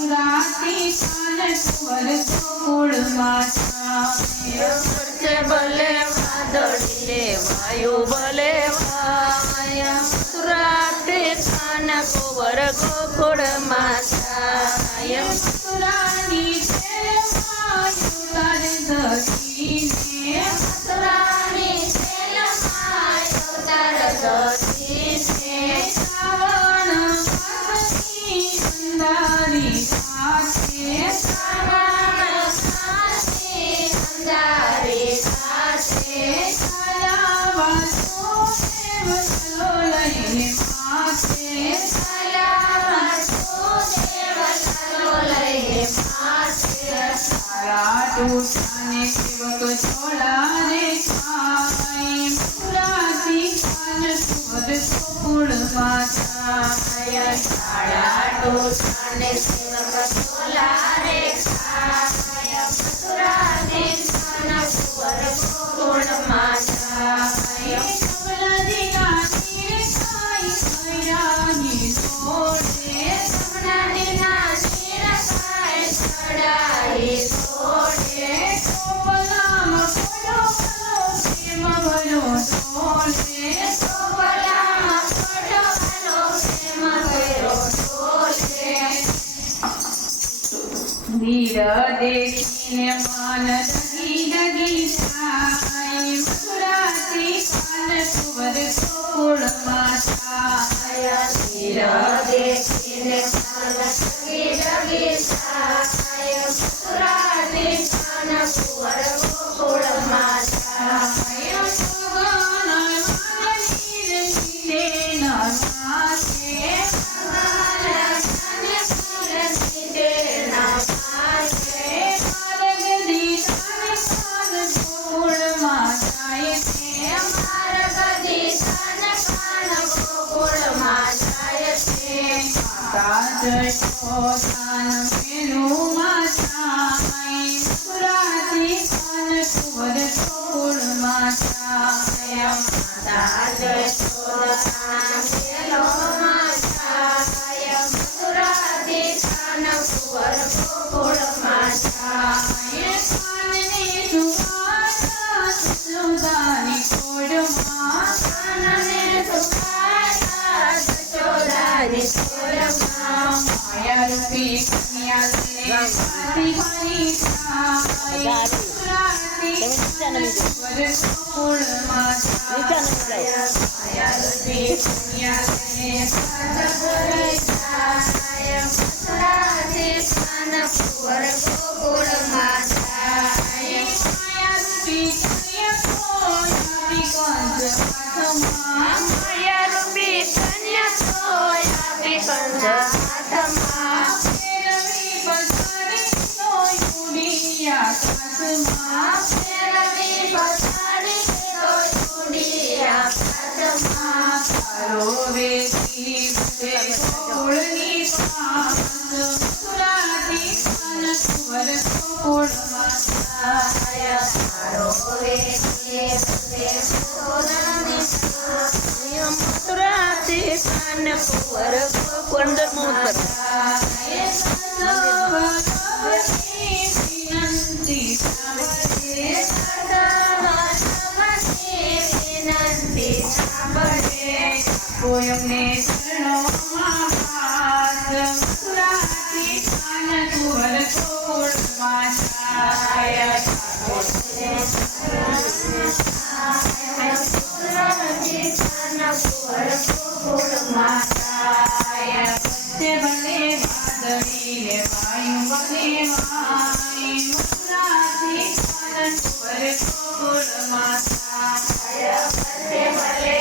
मथुराती कान कुंवर गोकुळ माता वर्षे भले वादळीले वायू भले वाया मथुराते कान कुंवर गोकुळ माता मथुरानी वायू तार धरीने मथुरानी वायू तार धरीने श्रावण मासनी अंधारी घाटे अंधारी घाटे छाया वासुदेव चलो लय माथे छाया वासुदेव चलो लय माथे टूटाने सेवक छोड़ा रे खाई मथुराती कान कुंवर गोकुळ माता टूटाने सेवक छोड़ा रे खाई मथुराती कान कुंवर गोकुळ माता कमलदी गाती रे खाई खैरानी सोडे कमलदी गाती रे खाई खैरानी सोडे गोपलाम पडो पलो प्रेम भरो डोले गोपलाम पडो पलो प्रेम भरो डोले वीर देखीने मान डगी डगी जाय मथुराती कान कुंवर गोकुळ माता वीर देखीने मान डगी डगी जाय मथुराती कान कुंवर गोकुळ माता यशोदान मेलू माता मथुराती कान कुंवर गोकुळ माता यशोदान मेलो माता मथुराती कान कुंवर गोकुळ माता कानने सुवाता यशोदानी कोडमा कानने सुवाता यशोदानी कोडमा माया रूपी कन्या देवी माता मथुराती कान कुंवर गोकुळ माता माया रूपी कन्या देवी मथुराती कान कुंवर गोकुळ माता माया रूपी कन्या कोयापी कंस हाथमा माया रूपी कन्या कोयापी कंस हाथमा रवि पसारी तो युडिया कासमा रवि पसारी तो युडिया कासमा रोवेती से गोकुळनी पास मथुराती कान कुंवर गोकुळ माता मथुराती कान कुंवर गोकुळ कोयमने चरणों महाभाग मथुराती कान कुंवर गोकुळ माता भले वादळीले वायू भले वाई मथुराती कान कुंवर गोकुळ माता भले